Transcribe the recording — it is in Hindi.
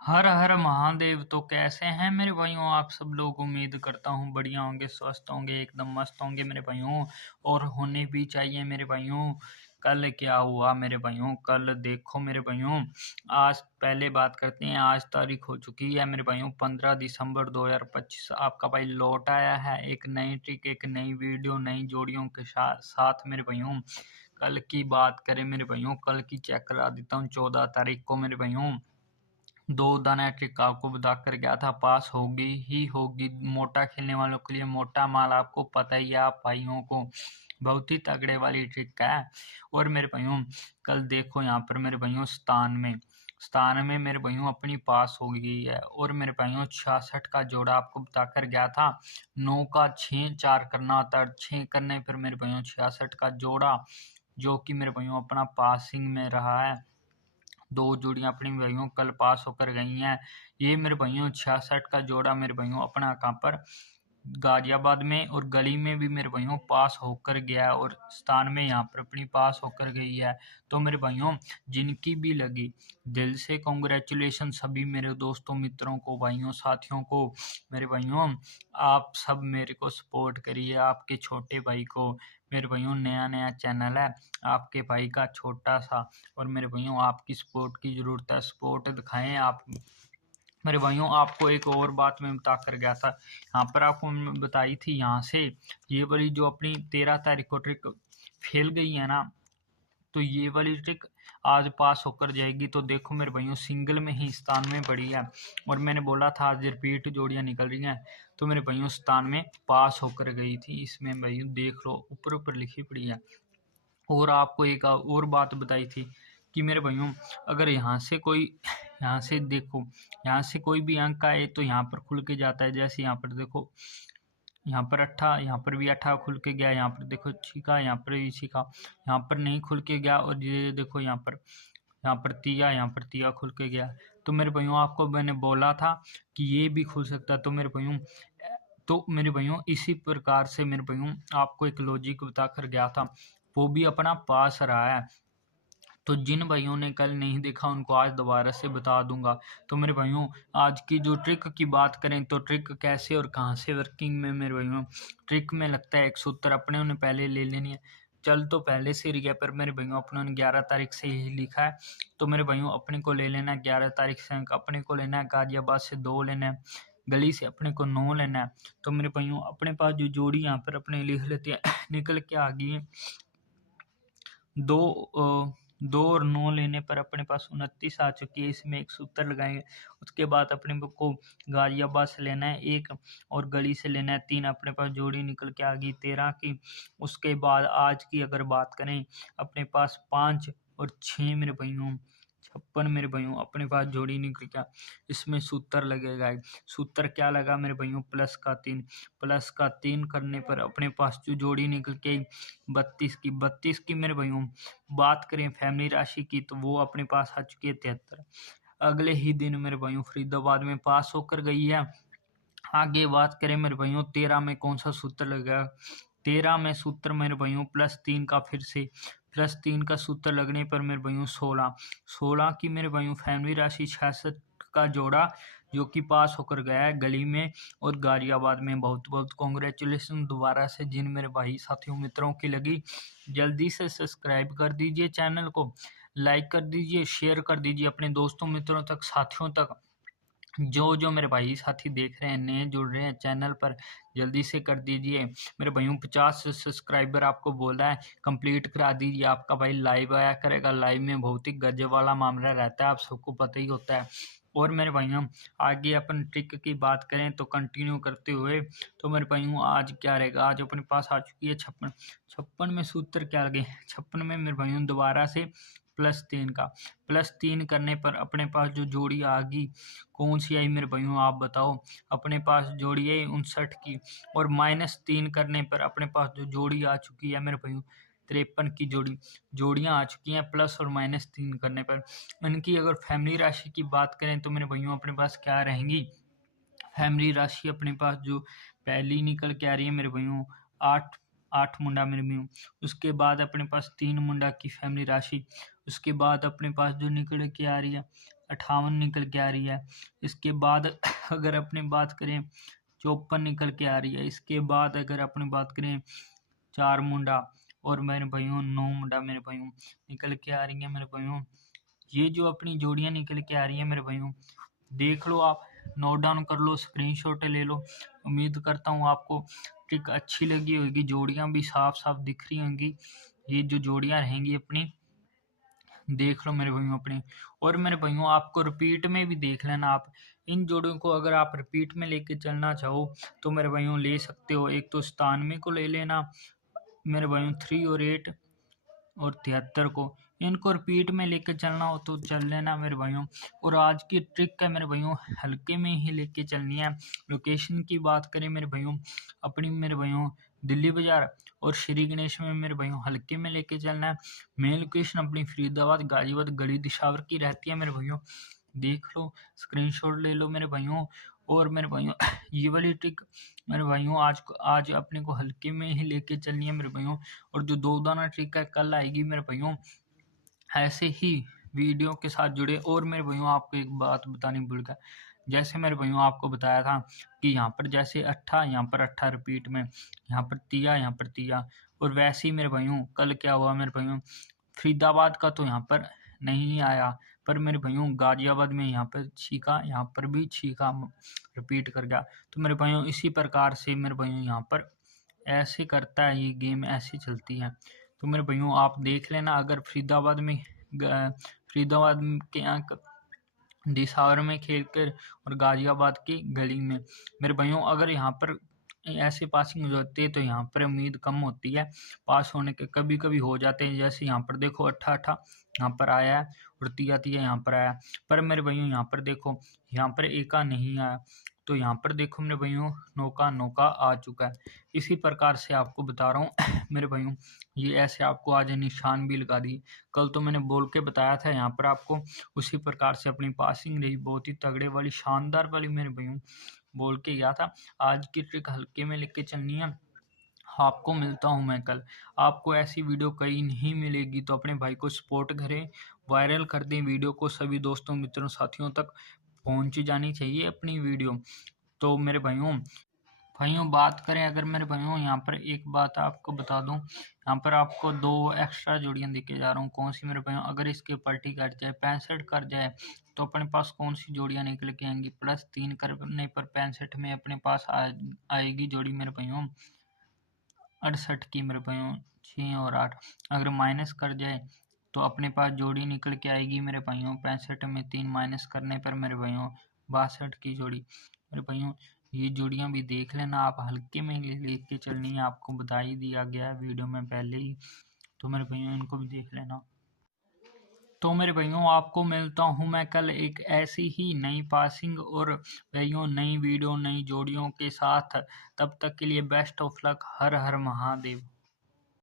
हर हर महादेव। तो कैसे हैं मेरे भाइयों आप सब लोग। उम्मीद करता हूँ बढ़िया होंगे, स्वस्थ होंगे, एकदम मस्त होंगे मेरे भाइयों। और होने भी चाहिए मेरे भाइयों। कल क्या हुआ मेरे भाइयों, कल देखो मेरे भाइयों। आज पहले बात करते हैं। आज तारीख हो चुकी है मेरे भाइयों 15 दिसंबर 2025। आपका भाई लौट आया है एक नई ट्रिक, एक नई वीडियो, नई जोड़ियों के साथ मेरे भाइयों। कल की बात करें मेरे भाइयों, कल की चेक करा देता हूँ। 14 तारीख को मेरे भाइयों दो दाना ट्रिक आपको बता कर गया था, पास होगी ही होगी। मोटा खेलने वालों के लिए मोटा माल आपको पता ही है, आप भाइयों को बहुत ही तगड़े वाली ट्रिक है। और मेरे भाइयों कल देखो यहाँ पर मेरे भाइयों स्थान में मेरे भाइयों अपनी पास हो गई है। और मेरे भाइयों 66 का जोड़ा आपको बताकर गया था। 9 का 6 4 करना होता है, 6 करने पर मेरे भाइयों 66 का जोड़ा जो कि मेरे भाइयों अपना पासिंग में रहा है। दो जोड़ियां अपनी भाइयों कल पास होकर गई हैं। ये मेरे भाइयों 66 का जोड़ा मेरे भाइयों अपना कहाँ पर गाजियाबाद में और गली में भी मेरे भाइयों पास होकर गया है, और स्थान में यहाँ पर अपनी पास होकर गई है। तो मेरे भाइयों जिनकी भी लगी, दिल से कॉन्ग्रेचुलेशन सभी मेरे दोस्तों, मित्रों को, भाइयों, साथियों को। मेरे भाइयों आप सब मेरे को सपोर्ट करिए, आपके छोटे भाई को। मेरे भाइयों नया नया चैनल है आपके भाई का छोटा सा, और मेरे भाइयों आपकी सपोर्ट की ज़रूरत है। सपोर्ट दिखाएं आप मेरे भाइयों। आपको एक और बात मैं बता कर गया था, यहाँ पर आपको मैं बताई थी। यहाँ से ये वाली जो अपनी 13 तारीख को ट्रिक फेल गई है ना, तो ये वाली ट्रिक आज पास होकर जाएगी। तो देखो मेरे भाइयों सिंगल में ही स्थान में पड़ी है, और मैंने बोला था आज रिपीट जोड़ियां निकल रही हैं। तो मेरे भाइयों स्थान में पास होकर गई थी। इसमें भाइयों देख लो ऊपर ऊपर लिखी पड़ी है। और आपको एक और बात बताई थी कि मेरे भाइयों अगर यहाँ से देखो, यहाँ से कोई भी अंक आए तो यहाँ पर खुल के जाता है। जैसे यहाँ पर देखो, यहाँ पर अट्ठा, यहाँ पर भी अट्ठा खुल के गया। यहाँ पर देखो छिका, यहाँ पर भी छिका, यहाँ पर नहीं खुल के गया। और ये देखो यहाँ पर तिया खुल के गया। तो मेरे भाइयों आपको मैंने बोला था कि ये भी खुल सकता है। तो मेरे भाइयों इसी प्रकार से मेरे भाइयों आपको एक लॉजिक बता कर गया था, वो भी अपना पास रहा है। तो जिन भाइयों ने कल नहीं देखा उनको आज दोबारा से बता दूंगा। तो मेरे भाइयों आज की जो ट्रिक की बात करें, तो ट्रिक कैसे और कहाँ से वर्किंग में मेरे भाइयों, ट्रिक में लगता है एक सूत्र अपने उन्हें पहले ले लेनी है। चल तो पहले से रही है, पर मेरे भाइयों अपने 11 तारीख से ही लिखा है। तो मेरे भाइयों अपने को ले लेना है 11 तारीख से अंक, अपने को लेना है गाजियाबाद से 2 लेना है, गली से अपने को 9 लेना है। तो मेरे भाइयों अपने पास जो जोड़ी यहाँ पर अपने लिख लेते हैं निकल के आ गई है। दो 2 और 9 लेने पर अपने पास 29 आ चुकी है। इसमें एक सूत्र लगाएंगे। उसके बाद अपने को गाजियाबाद से लेना है 1 और गली से लेना है 3। अपने पास जोड़ी निकल के आ गई 13 की। उसके बाद आज की अगर बात करें, अपने पास 5 और 6 मेरे भाइयों 56 मेरे भाइयों अपने पास जोड़ी निकल गया। इसमें सूत्र लगेगा। सूत्र क्या लगा मेरे भाइयों, प्लस का 3 करने पर अपने पास जो जोड़ी निकल के 32 की मेरे भाइयों। बात करें फैमिली राशि की, तो वो अपने पास आ चुकी है 73। अगले ही दिन मेरे भाइयों फरीदाबाद में पास होकर गई है। आगे बात करें मेरे भाइयों 13 में कौन सा सूत्र लगेगा। 13 में सूत्र मेरे भाइयों +3 का, फिर से +3 का सूत्र लगने पर मेरे भाइयों 16 की मेरे भाइयों फैमिली राशि 66 का जोड़ा जो कि पास होकर गया है गली में और गाजियाबाद में। बहुत बहुत कॉन्ग्रेचुलेसन दोबारा से जिन मेरे भाई साथियों मित्रों की लगी। जल्दी से सब्सक्राइब कर दीजिए चैनल को, लाइक कर दीजिए, शेयर कर दीजिए अपने दोस्तों मित्रों तक, साथियों तक। जो मेरे भाई साथी देख रहे हैं, नए जुड़ रहे हैं चैनल पर, जल्दी से कर दीजिए। मेरे भाइयों 50 सब्सक्राइबर आपको बोला है, कंप्लीट करा दीजिए। आपका भाई लाइव आया करेगा, लाइव में बहुत ही गजब वाला मामला रहता है, आप सबको पता ही होता है। और मेरे भाइयों आगे अपन ट्रिक की बात करें तो कंटिन्यू करते हुए, तो मेरे भाइयों आज क्या रहेगा, आज अपने पास आ चुकी है 56 में सूत्र क्या लगे, 56 में मेरे भाइयों दोबारा से +3 का, +3 करने पर अपने पास जो जोड़ी आ गई कौन सी आई मेरे भाइयों आप बताओ। अपने पास जोड़ी आई 59 की, और -3 करने पर अपने पास जो जोड़ी आ चुकी है मेरे भाइयों 53 की जोड़ियां आ चुकी हैं प्लस और -3 करने पर। इनकी अगर फैमिली राशि की बात करें तो मेरे भाइयों अपने पास क्या रहेंगी, फैमिली राशि अपने पास जो पहली निकल के आ रही है मेरे भाइयों 8 मुंडा मेरे भाइयों। उसके बाद अपने पास 3 मुंडा की फैमिली राशि। उसके बाद अपने पास जो निकल के आ रही है 58 निकल के आ रही है। इसके बाद अगर अपनी बात करें 54 निकल के आ रही है। इसके बाद अगर अपनी बात करें 4 मुंडा और मेरे भाइयों 9 मुंडा मेरे भाइयों निकल के आ रही है मेरे भाइयों। ये जो अपनी जोड़ियां निकल के आ रही है मेरे भाइयों, देख लो आप, नोट डाउन कर लो, स्क्रीनशॉट ले लो। उम्मीद करता हूँ आपको ट्रिक अच्छी लगी होगी, जोड़ियां भी साफ साफ दिख रही होंगी। ये जो जोड़ियां रहेंगी अपनी, देख लो मेरे भाइयों अपने। और मेरे भाइयों आपको रिपीट में भी देख लेना। आप इन जोड़ियों को अगर आप रिपीट में लेके चलना चाहो तो मेरे भाइयों ले सकते हो। एक तो 97 को ले लेना मेरे भाइयों, 3 और 8 और 73 को, इनको रिपीट में लेके चलना हो तो चल लेना मेरे भाइयों। और आज की ट्रिक है मेरे भाइयों, हल्के में ही लेके चलनी है। लोकेशन की बात करें मेरे भाइयों, अपनी मेरे भाइयों दिल्ली बाजार और श्री गणेश में मेरे भाइयों हल्के में लेके चलना है। मेन लोकेशन अपनी फरीदाबाद गाजियाबाद गली दिशावर की रहती है मेरे भाइयों। देख लो, स्क्रीनशॉट ले लो मेरे भाइयों। और मेरे भाइयों ये वाली ट्रिक मेरे भाइयों आज अपने को हल्के में ही लेके चलनी है मेरे भाइयों। और जो 2 दाना ट्रिक है कल आएगी मेरे भाइयों, ऐसे ही वीडियो के साथ जुड़े। और मेरे भाइयों आपको एक बात बतानी भूल गया, जैसे मेरे भाइयों आपको बताया था कि यहाँ पर जैसे अट्ठा, यहाँ पर अट्ठा रिपीट में, यहाँ पर तिया, यहाँ पर तिया, और वैसे ही मेरे भाइयों कल क्या हुआ मेरे भाइयों, फरीदाबाद का तो यहाँ पर नहीं आया, पर मेरे भाइयों गाजियाबाद में यहाँ पर छीका, यहाँ पर भी छीका, रिपीट कर गया। तो मेरे भाइयों इसी प्रकार से मेरे भाइयों यहाँ पर ऐसे करता है, ये गेम ऐसी चलती है। तो मेरे भाइयों आप देख लेना, अगर फरीदाबाद के यहाँ दिसावर में खेल कर और गाजियाबाद की गली में मेरे भाइयों अगर यहाँ पर ऐसे पासिंग हो जाती है तो यहाँ पर उम्मीद कम होती है पास होने के। कभी कभी हो जाते हैं, जैसे यहाँ पर देखो अट्ठा अट्ठा यहाँ पर आया है और तिया तिया यहाँ पर आया, पर मेरे भाइयों यहाँ पर देखो, यहाँ पर एका नहीं आया। तो यहाँ पर देखो मेरे भाइयों नौका नौका आ चुका है। इसी प्रकार से आपको बता रहा हूँ मेरे भाइयों, ये ऐसे आपको आज निशान भी लगा दी। कल तो मैंने बोल के बताया था यहाँ पर आपको, उसी प्रकार से अपनी पासिंग रही बहुत ही तगड़े वाली, शानदार वाली मेरे भाइयों, बोल के गया था। आज की ट्रिक हल्के में लेके चलनी है। आपको मिलता हूँ मैं कल। आपको ऐसी वीडियो कहीं नहीं मिलेगी, तो अपने भाई को सपोर्ट करें, वायरल कर दें वीडियो को, सभी दोस्तों मित्रों साथियों तक पहुँच जानी चाहिए अपनी वीडियो। तो मेरे भाइयों बात करें अगर मेरे भाइयों, यहाँ पर एक बात आपको बता दूं, यहाँ पर आपको 2 एक्स्ट्रा जोड़ियां देके जा रहा हूँ। कौन सी मेरे भाइयों, अगर इसके पलटी कट जाए 65 कर जाए तो अपने पास कौन सी जोड़ियां निकल के आएंगी, +3 करने पर 65 में अपने पास आएगी जोड़ी मेरे भाइयों 68 की मेरे भाइयों, 6 और 8। अगर माइनस कर जाए तो अपने पास जोड़ी निकल के आएगी मेरे भाइयों 65 में 3 माइनस करने पर मेरे भाइयों 62 की जोड़ी। मेरे भाइयों ये जोड़ियां भी देख लेना, आप हल्के में लेके चलनी है, आपको बता ही दिया गया है वीडियो में पहले ही। तो मेरे भाइयों इनको भी देख लेना। तो मेरे भाइयों आपको मिलता हूँ मैं कल एक ऐसी ही नई पासिंग और भाइयों नई वीडियो नई जोड़ियों के साथ। तब तक के लिए best of luck. Her her Mahadev.